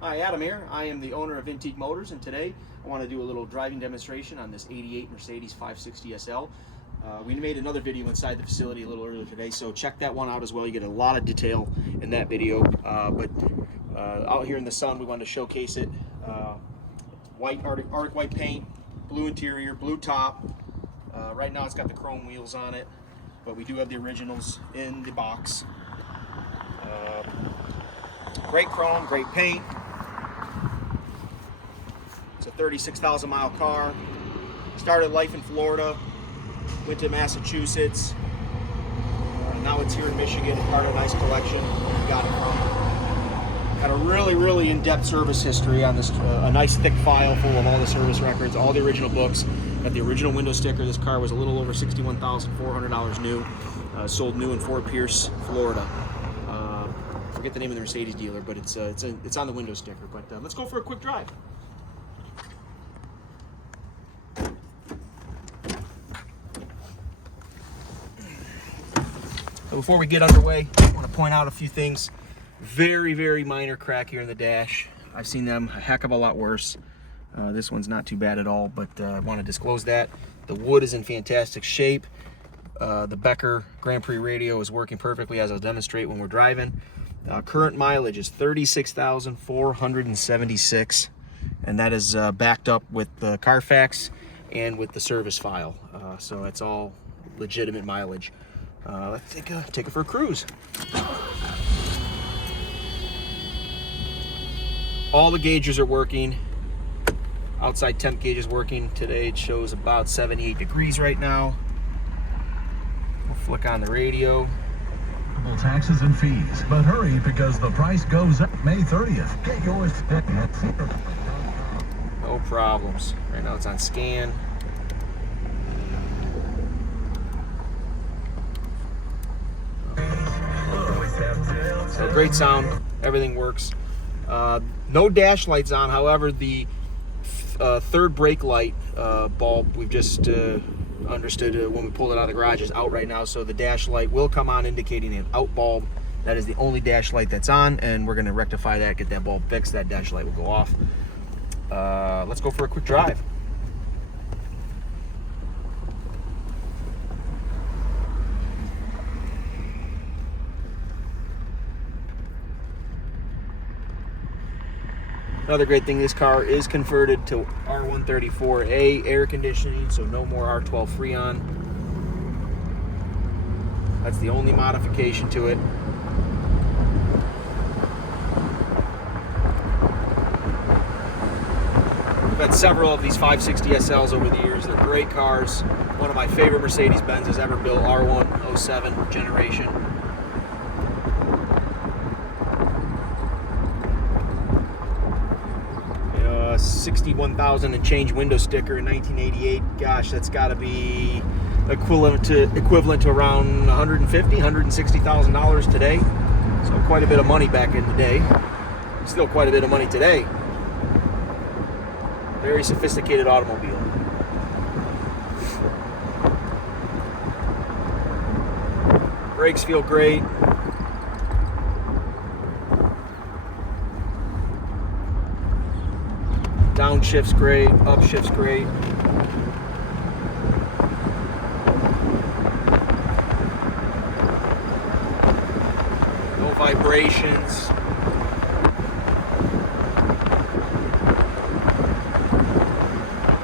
Hi, Adam here. I am the owner of Vintique Motors, and today I want to do a little driving demonstration on this 88 Mercedes 560 SL. We made another video inside the facility a little earlier today, so check that one out as well. You get a lot of detail in that video. Out here in the sun, we wanted to showcase it. White Arctic white paint, blue interior, blue top. Right now it's got the chrome wheels on it, but we do have the originals in the box. Great chrome, great paint. It's a 36,000 mile car. Started life in Florida, went to Massachusetts. Now it's here in Michigan, part of a nice collection we got it from. Got a really in-depth service history on this, a nice thick file full of all the service records, all the original books. Got the original window sticker. This car was a little over $61,400 new. Sold new in Fort Pierce, Florida. Forget the name of the Mercedes dealer, but it's on the window sticker. But let's go for a quick drive. So before we get underway, I want to point out a few things. Very minor crack here in the dash. I've seen them a heck of a lot worse. This one's not too bad at all, but I want to disclose that. The wood is in fantastic shape. The Becker Grand Prix radio is working perfectly, as I'll demonstrate when we're driving. Current mileage is 36,476, and that is backed up with the Carfax and with the service file. So it's all legitimate mileage. Let's take it for a cruise. All the gauges are working. Outside temp gauge is working. Today it shows about 78 degrees right now. We'll flick on the radio. Taxes and fees, but hurry because the price goes up May 30th. Get yours. No problems. Right now it's on scan. So great sound, everything works. No dash lights on, however, the third brake light bulb we've just understood when we pulled it out of the garage is out right now, so the dash light will come on indicating an out bulb. That is the only dash light that's on, and we're going to rectify that, get that bulb fixed. That dash light will go off. Let's go for a quick drive. Another great thing, this car is converted to R134A air conditioning, so no more R12 Freon. That's the only modification to it. We've had several of these 560 SLs over the years. They're great cars. One of my favorite Mercedes-Benz ever built, R107 generation. 61,000 and change window sticker in 1988. Gosh, that's got to be equivalent to around $160,000 today. So quite a bit of money back in the day. Still quite a bit of money today. Very sophisticated automobile. Brakes feel great. Downshift's great, upshift's great. No vibrations.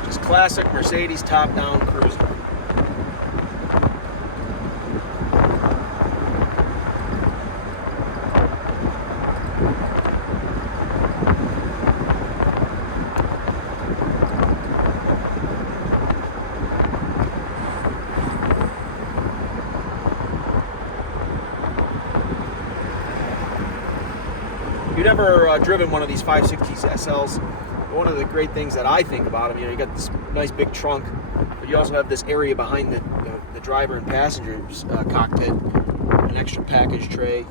Just classic Mercedes top-down cruiser. If you've never driven one of these 560 SLs, one of the great things that I think about them, you got this nice big trunk, but you also have this area behind the driver and passenger's cockpit, an extra package tray,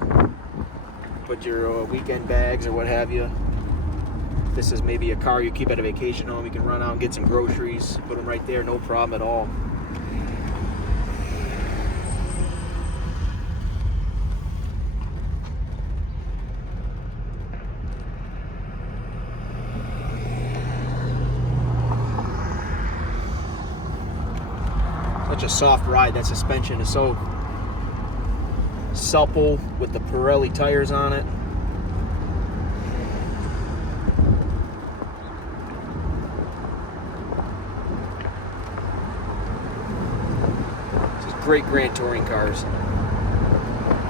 put your weekend bags or what have you. This is maybe a car you keep at a vacation home. You can run out and get some groceries, put them right there, no problem at all. Such a soft ride. That suspension is so supple with the Pirelli tires on it. These great Grand Touring cars.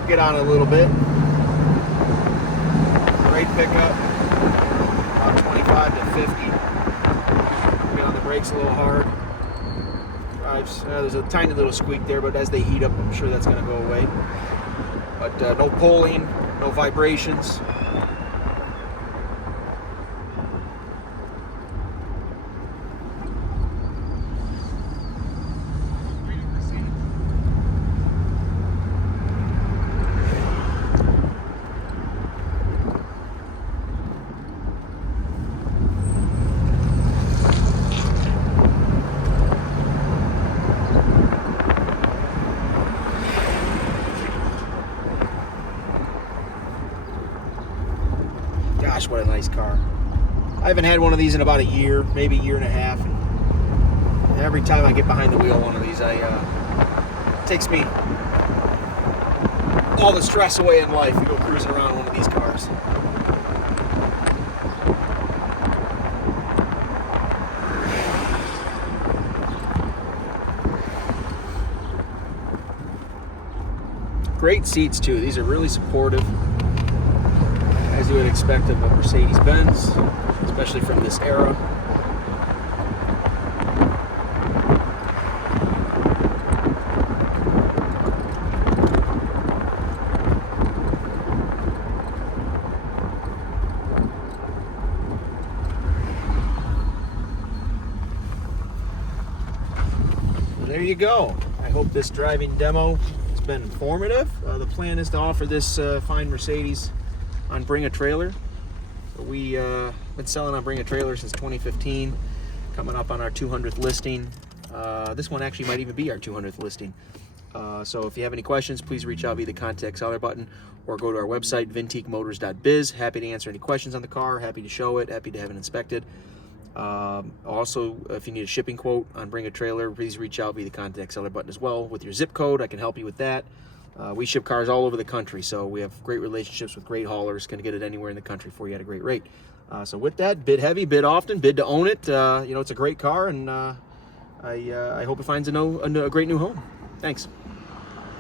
Get on it a little bit. Great pickup. About 25 to 50. Get on the brakes a little hard. There's a tiny little squeak there, but as they heat up, I'm sure that's going to go away. But no pulling, no vibrations. Gosh, what a nice car. I haven't had one of these in about a year, maybe a year and a half. And every time I get behind the wheel of one of these, it takes me all the stress away in life to go cruising around one of these cars. Great seats too. These are really supportive, as you would expect of a Mercedes-Benz, especially from this era. So there you go. I hope this driving demo has been informative. The plan is to offer this fine Mercedes on Bring a Trailer. So we been selling on Bring a Trailer since 2015, coming up on our 200th listing. This one actually might even be our 200th listing. So if you have any questions, please reach out via the contact seller button or go to our website, vintiquemotors.biz. Happy to answer any questions on the car, happy to show it, happy to have it inspected. Also, if you need a shipping quote on Bring a Trailer, please reach out via the contact seller button as well with your zip code. I can help you with that. We ship cars all over the country, so we have great relationships with great haulers. Can get it anywhere in the country for you at a great rate. So with that, bid heavy, bid often, bid to own it. You know, it's a great car, and I hope it finds a great new home. Thanks.